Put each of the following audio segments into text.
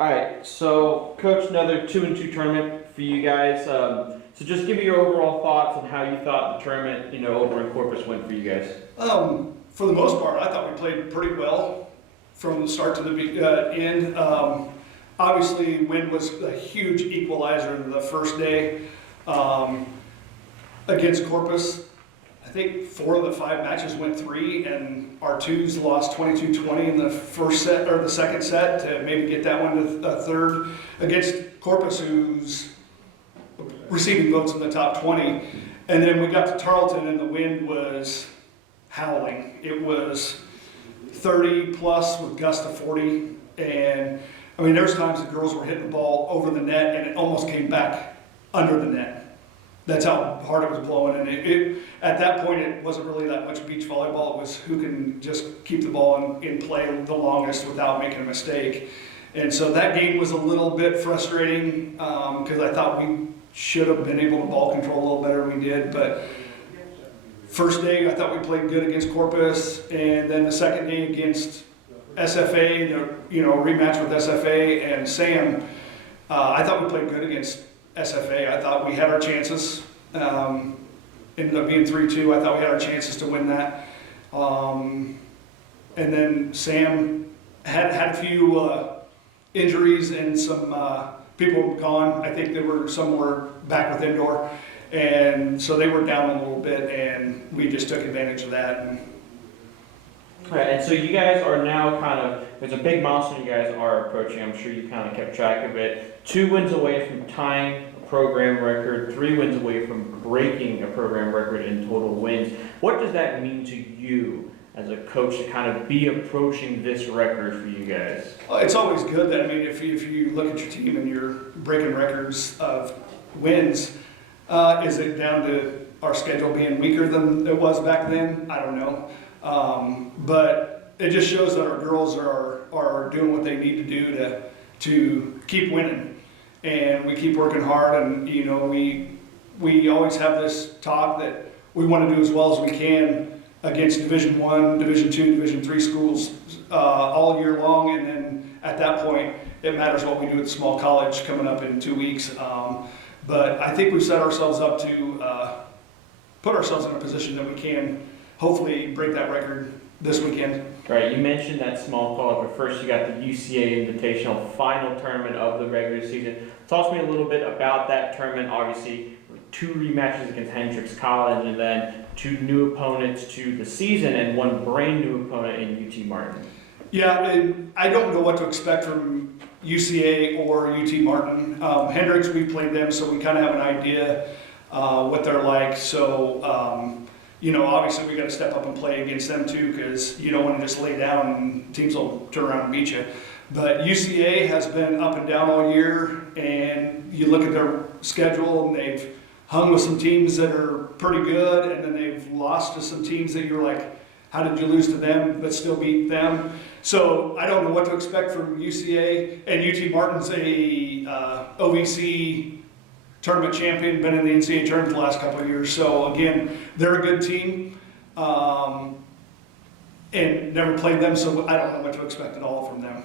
All right, so Coach, another 2-2 tournament for you guys. So just give me your overall thoughts on how you thought the tournament, over in Corpus went for you guys. For the most part, I thought we played pretty well from the start to the end. Obviously, wind was a huge equalizer the first day against Corpus. I think 4 of the 5 matches went 3, and our twos lost 22-20 in the first set or the second set to maybe get that one to a third against Corpus, who's receiving votes in the top 20. And then we got to Tarleton, and the wind was howling. It was 30 plus with gusts of 40, and I mean, there's times the girls were hitting the ball over the net, and it almost came back under the net. That's how hard it was blowing, and at that point it wasn't really that much beach volleyball. It was who can just keep the ball in play the longest without making a mistake. And so that game was a little bit frustrating because I thought we should have been able to ball control a little better than we did. But first day I thought we played good against Corpus, and then the second day against SFA, rematch with SFA and Sam, I thought we played good against SFA. I thought we had our chances. Ended up being 3-2. I thought we had our chances to win that. And then Sam had a few injuries and some people gone. I think they were somewhere back with indoor. And so they were down a little bit, and we just took advantage of that. All right, and so you guys are now there's a big milestone you guys are approaching. I'm sure you kind of kept track of it. 2 wins away from tying a program record, 3 wins away from breaking a program record in total wins. What does that mean to you as a coach to kind of be approaching this record for you guys? Well, it's always good that, if you look at your team and you're breaking records of wins, is it down to our schedule being weaker than it was back then? I don't know. But it just shows that our girls are doing what they need to do to keep winning, and we keep working hard. And we always have this talk that we want to do as well as we can against Division I, Division II, Division III schools all year long, and then at that point it matters what we do at the small college coming up in 2 weeks. But I think we've set ourselves up to put ourselves in a position that we can hopefully break that record this weekend. Right, you mentioned that small college, but first you got the UCA Invitational final tournament of the regular season. Talk to me a little bit about that tournament. Obviously, 2 rematches against Hendrix College, and then 2 new opponents to the season, and 1 brand new opponent in UT Martin. Yeah, and I don't know what to expect from UCA or UT Martin. Hendrix, we played them, so we kind of have an idea what they're like. So, obviously we got to step up and play against them too, because you don't want to just lay down and teams will turn around and beat you. But UCA has been up and down all year, and you look at their schedule and they've hung with some teams that are pretty good, and then they've lost to some teams that you're like, how did you lose to them but still beat them? So I don't know what to expect from UCA. And UT Martin's a OVC tournament champion, been in the NCAA tournament the last couple of years. So again, they're a good team, and never played them, so I don't know what to expect at all from them.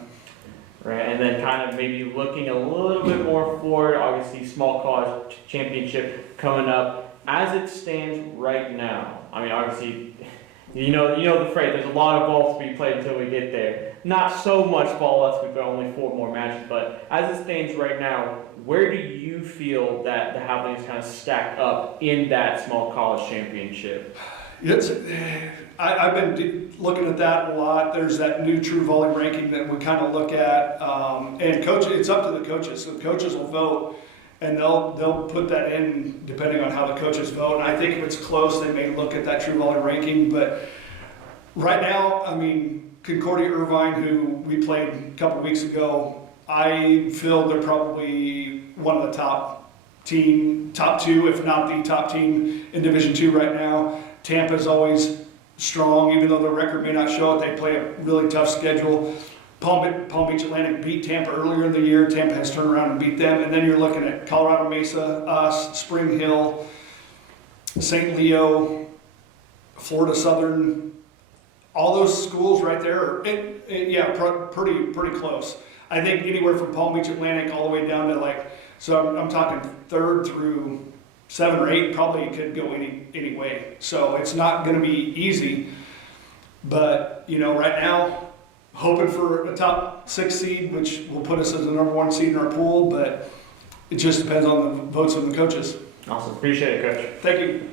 Right, and then kind of maybe looking a little bit more forward, obviously small college championship coming up. As it stands right now, obviously, you know the phrase, there's a lot of ball to be played until we get there. Not so much ball left, we've got only 4 more matches, but as it stands right now, where do you feel that the Howlings kind of stack up in that small college championship? I've been looking at that a lot. There's that new True Volley ranking that we kind of look at, and it's up to the coaches. So the coaches will vote, and they'll put that in depending on how the coaches vote. And I think if it's close, they may look at that True Volley ranking. But right now, Concordia Irvine, who we played a couple of weeks ago, I feel they're probably one of the top 2, if not the top team in Division II right now. Tampa's always strong, even though their record may not show it. They play a really tough schedule. Palm Beach Atlantic beat Tampa earlier in the year. Tampa has turned around and beat them. And then you're looking at Colorado Mesa, us, Spring Hill, St. Leo, Florida Southern. All those schools right there are, pretty close. I think anywhere from Palm Beach Atlantic all the way down to like, so I'm talking 3rd through 7 or 8 probably could go any way. So it's not going to be easy, but right now, hoping for a top 6 seed, which will put us as the number 1 seed in our pool, but it just depends on the votes of the coaches. Awesome. Appreciate it, Coach. Thank you.